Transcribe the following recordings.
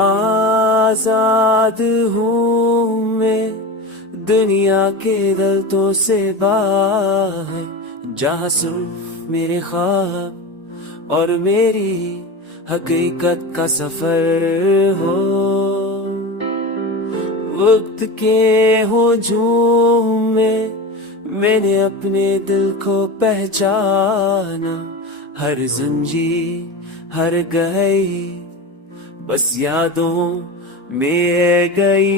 आजाद हूँ मैं दुनिया के दलतों से बाहर, जहाँ सिर्फ मेरे ख्वाब और मेरी हकीकत का सफर हो। वक्त के हुजूम में मैंने अपने दिल को पहचाना, हर जंजीर हर गई बस यादों में गई।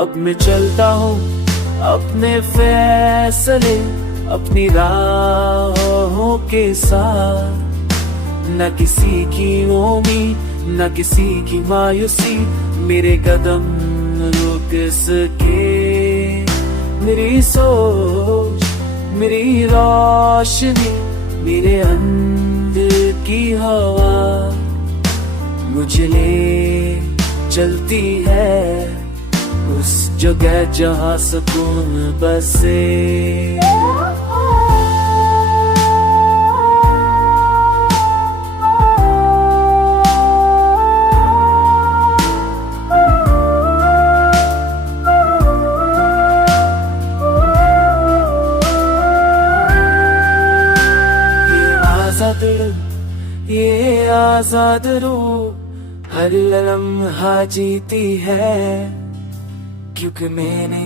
अब मैं चलता हूँ अपने फैसले अपनी राहों के साथ, न किसी की उम्मीद न किसी की मायूसी मेरे कदम रुक सके। मेरी सोच मेरी रोशनी मेरे अंदर की हवा मुझे ले चलती है उस जगह जहाँ सुकून बसे। ये आजाद रूह हर लम्हा जीती है, क्योंकि मैंने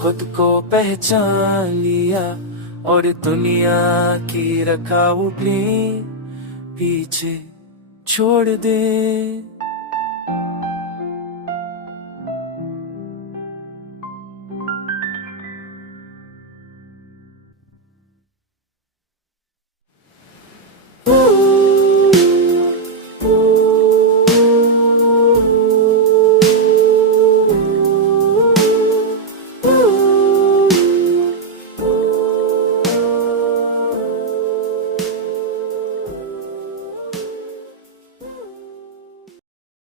खुद को पहचान लिया और दुनिया की रुकावटें पीछे छोड़ दे।